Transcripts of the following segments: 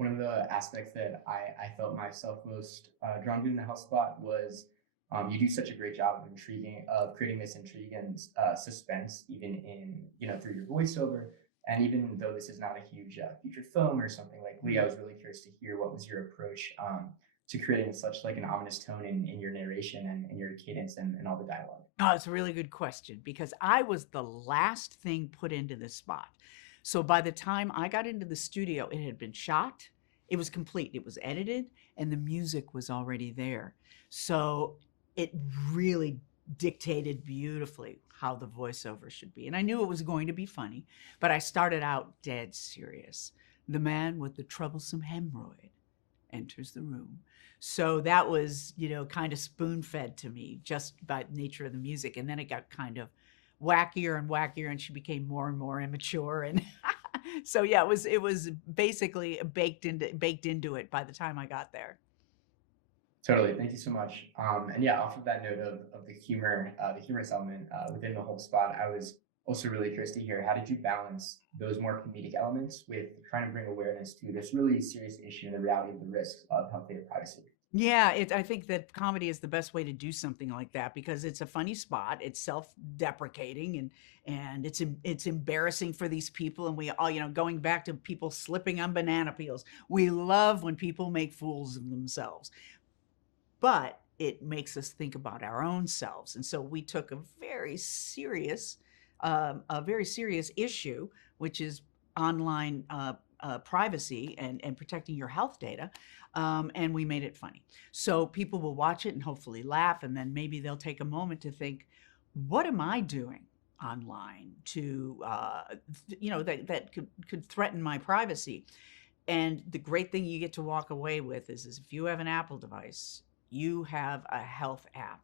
one of the aspects that I felt myself most drawn to in the health spot was you do such a great job of creating this intrigue and suspense, even through your voiceover. And even though this is not a huge feature film or something like Glee, I was really curious to hear what was your approach to creating such like an ominous tone in your narration and your cadence and all the dialogue. Oh, it's a really good question because I was the last thing put into this spot. So by the time I got into the studio, it had been shot, it was complete, it was edited, and the music was already there. So it really dictated beautifully how the voiceover should be. And I knew it was going to be funny, but I started out dead serious. The man with the troublesome hemorrhoid enters the room. So that was, kind of spoon fed to me just by nature of the music. And then it got kind of wackier and wackier, and she became more and more immature. And so, yeah, it was basically baked into it by the time I got there. Totally. Thank you so much. And yeah, off of that note of the humorous element within the whole spot, I was also really curious to hear how did you balance those more comedic elements with trying to bring awareness to this really serious issue and the reality of the risks of health data privacy? Yeah, I think that comedy is the best way to do something like that because it's a funny spot. It's self-deprecating and it's embarrassing for these people. And we all, going back to people slipping on banana peels, we love when people make fools of themselves. But it makes us think about our own selves. And so we took a very serious issue, which is online privacy and protecting your health data. And we made it funny. So people will watch it and hopefully laugh. And then maybe they'll take a moment to think, what am I doing online to, that could threaten my privacy? And the great thing you get to walk away with is if you have an Apple device, you have a health app.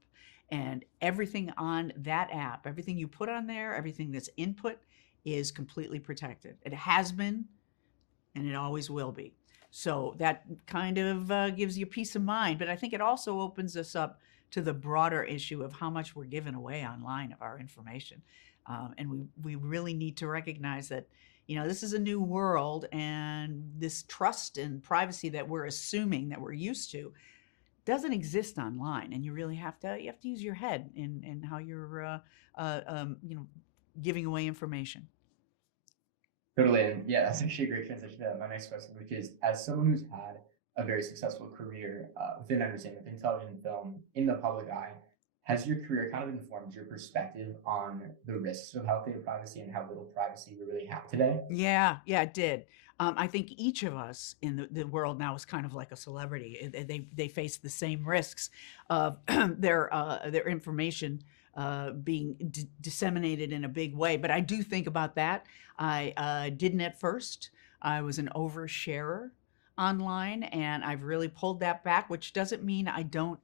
And everything on that app, everything you put on there, everything that's input is completely protected. It has been, and it always will be. So that kind of gives you peace of mind. But I think it also opens us up to the broader issue of how much we're giving away online of our information. And we really need to recognize that, this is a new world, and this trust and privacy that we're assuming that we're used to doesn't exist online, and you really have to use your head in how you're giving away information. Totally. And yeah, that's actually a great transition to my next question, which is as someone who's had a very successful career within entertainment, within television and film, in the public eye, has your career kind of informed your perspective on the risks of health data privacy and how little privacy we really have today? Yeah, it did. I think each of us in the world now is kind of like a celebrity. They face the same risks of their information being disseminated in a big way. But I do think about that. I didn't at first. I was an oversharer online, and I've really pulled that back, which doesn't mean I don't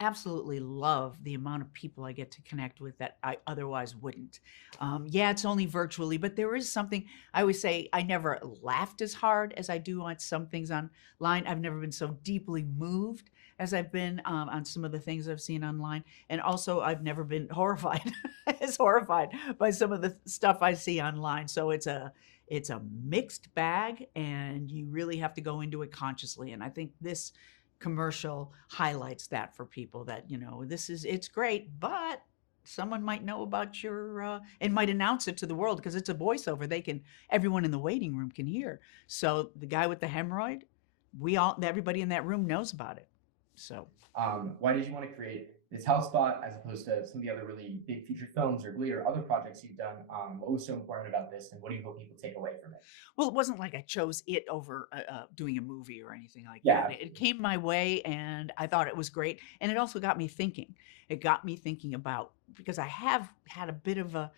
absolutely love the amount of people I get to connect with that I otherwise wouldn't. Yeah, it's only virtually, but there is something. I always say I never laughed as hard as I do on some things online. I've never been so deeply moved as I've been on some of the things I've seen online. And also, I've never been horrified, as horrified by some of the stuff I see online. So it's a mixed bag, and you really have to go into it consciously. And I think this commercial highlights that for people that, it's great, but someone might know about your and might announce it to the world because it's a voiceover. Everyone in the waiting room can hear. So the guy with the hemorrhoid, everybody in that room knows about it. So why did you want to create this health spot as opposed to some of the other really big feature films or Glee or other projects you've done? What was so important about this, and what do you hope people take away from it? Well, it wasn't like I chose it over doing a movie or anything like Yeah. that. It came my way, and I thought it was great. And it also got me thinking. It got me thinking about, because I have had a bit of a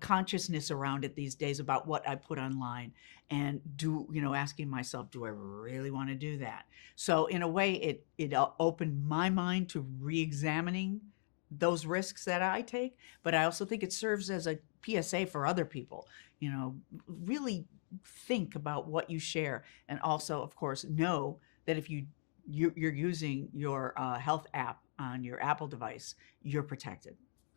consciousness around it these days about what I put online, and asking myself, do I really want to do that? So in a way, it opened my mind to re-examining those risks that I take, but I also think it serves as a PSA for other people. Really think about what you share, and also, of course, know that if you're using your health app on your Apple device, you're protected.